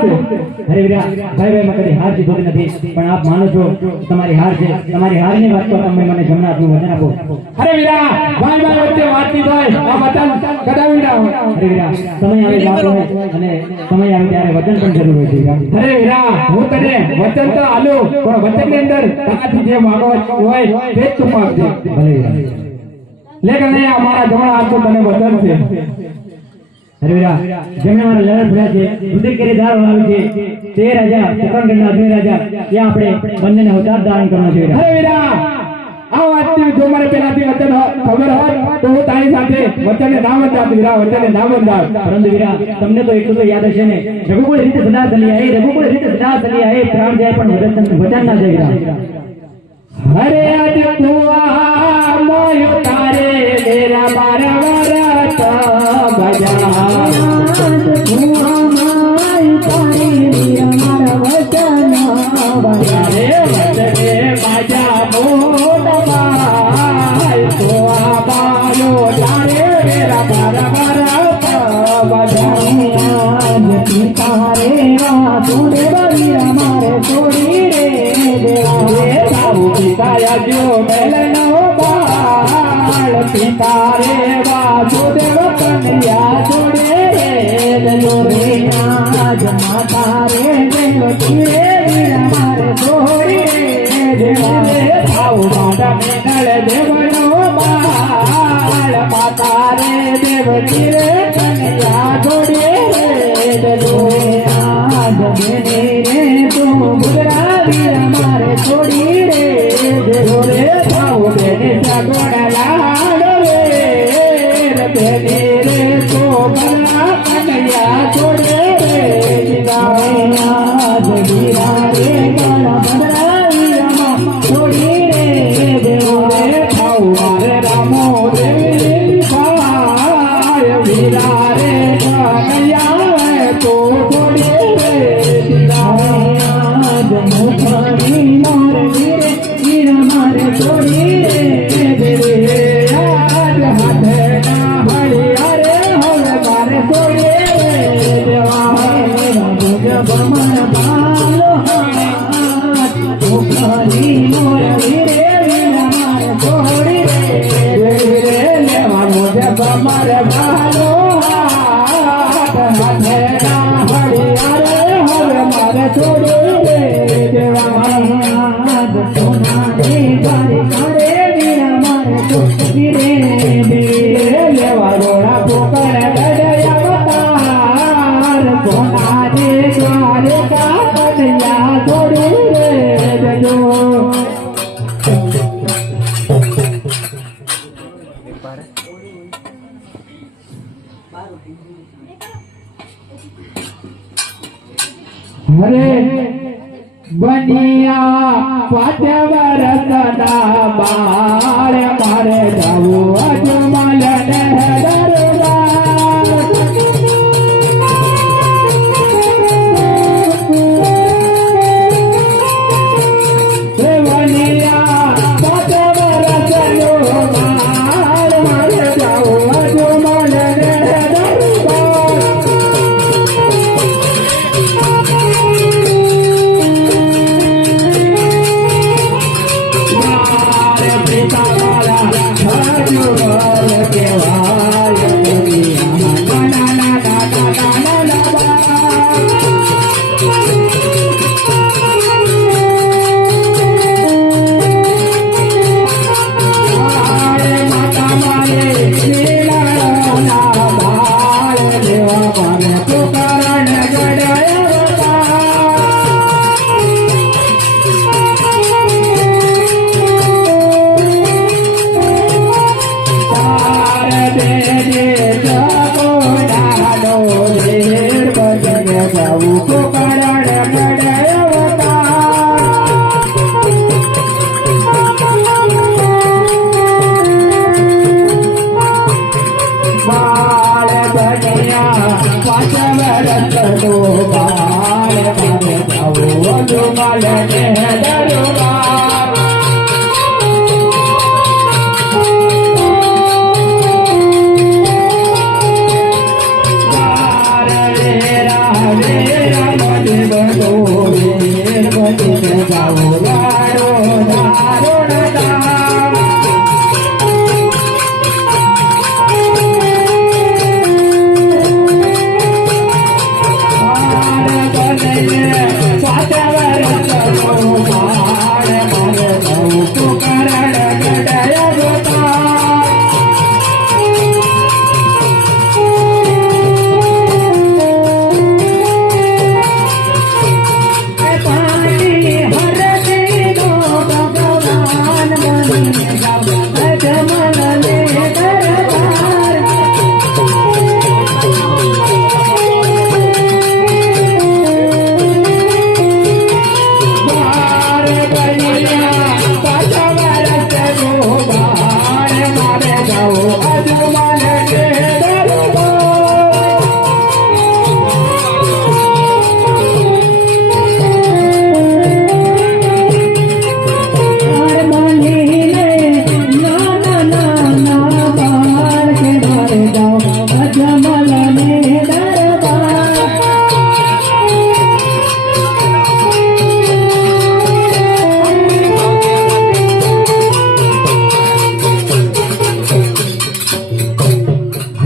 છે? અરે વીરા ભાઈ ભાઈ માં કદી હાર જીતો નથી, પણ આપ માનો છો તમારી હાર છે, તમારી હારની વાત તો તમે મને જમણા હાથનું વચન આપો. અરે વીરા ભાઈ ભાઈ વચ્ચે વાતચીત હોય આ વચન કદાવી ના હોય. અરે વીરા સમય આવે વાત હોય અને સમય આવે ત્યારે વચન પણ જરૂર હોય છે વીરા. અરે વીરા હું તને વચન તો આલું, પણ વચનની અંદર તારાથી જે માંગો હોય તે જ તું આપજે. ભલે વીરા. લેકન એ અમારા જમણા હાથનું તને વચન છે. અરે વીરા જેમણે મારા લડત થયા છે, રુધિર કેરી ધાર વાવી છે, તે રાજા સુકંદના બે રાજા ત્યાં આપણે બંનેને અવતાર ધારણ કરવાનો છે વીરા. અરે વીરા આ વાતની જો મને પહેલાથી વચન ખબર હોત તો હું તારી સાથે વચનને ના બંધાત વીરા, વચનને ના બંધાત. પરંતુ વીરા તમને તો એટલું તો યાદ હશે ને, રઘુકુળ રીતે સદા ચલી આए, રઘુકુળ રીતે સદા ચલી આए, પ્રાણ જાય પણ વચન ના જાય વીરા. અરે આજ તું મોયો તારે મેરા બારા વરત બજા તું અમારી તારી વીરા મારા વચન બજા રે વચને બાજા મોટા ભાઈ તો આ બાયો તારે મેરા બારા વરત બજા આજ તું તારે તુને વીરા મારે છોડી રે દેવા પિતા જો મેલનો બાળ પિતા રે વાસુદેવ કન્યા જોડે રે રે આજ માતા રે દેવ તીરે મારે છોડી રે રે ભાવ માતા મેનળ દેવનો બાળ માતા રે દેવ તીરે કન્યા જોડે રે આજ મેને રે તું ગુજરાતી મારે છોડી રે રે ભાવ બેને સગોડા લાડવે બેને રે તો બલા કનૈયા છોડે રે આજ વીરા રે ગળા બદલાવીમાં છોડી રે દેવો રે ભાવ મારે રામો દેવી ભાય વીરા રે કનૈયા તો છોડે રે આજ મુખની મારે વીરે વીરા મારે છોડી રે આજ હાથે ના હળી અરે હવે મારે છોડી રે દેવા ભગવાન ભાલો હાથ મુખની મારે વીરે વીરા મારે છોડી રે લેવા મુજબ મારે ભાલો હાથ હાથે ના હળી અરે હવે મારે છોડી રે દેવા સોનાની તારી કરે વીરા મારે છોડી રે લેવા રોડા પોકર ગડયા અવતાર સોનાની દ્વારકા કન્યા છોડી રે જજો. અરે બનિયા પાછા વરસના બાળ મારે જાવું અજમલ ને દરબાર બનિયા પાછા વરસનો બાળ મારે જાવું અજમલ ને દરબાર પિતા વાળા બધો વીર બચીને ગાવો ગારો દારો દામ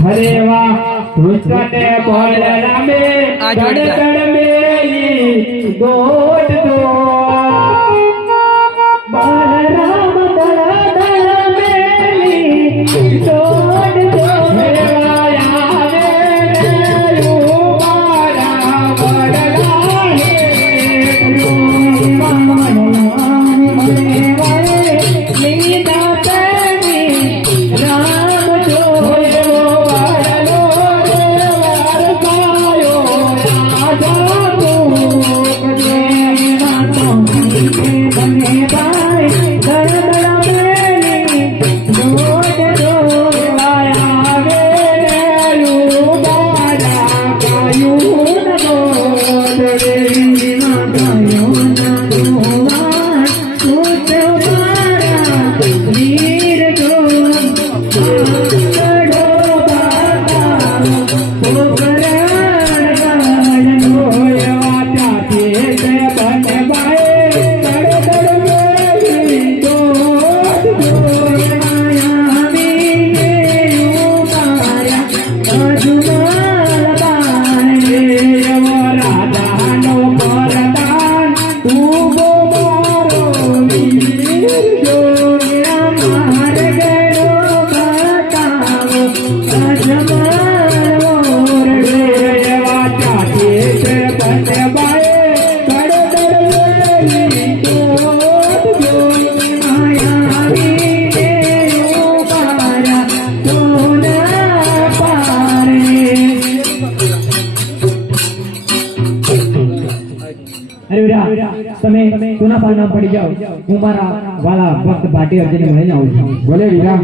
हरे वाह कृष्ण बलरामे गणगण में गोट दो बलराम दल में गोट दो તમે કોના પાલના પડી જાઓ હું મારા વાલા ભક્ત ભાટી અર્જુનને મળીને આવું છું. ભલે વીરા.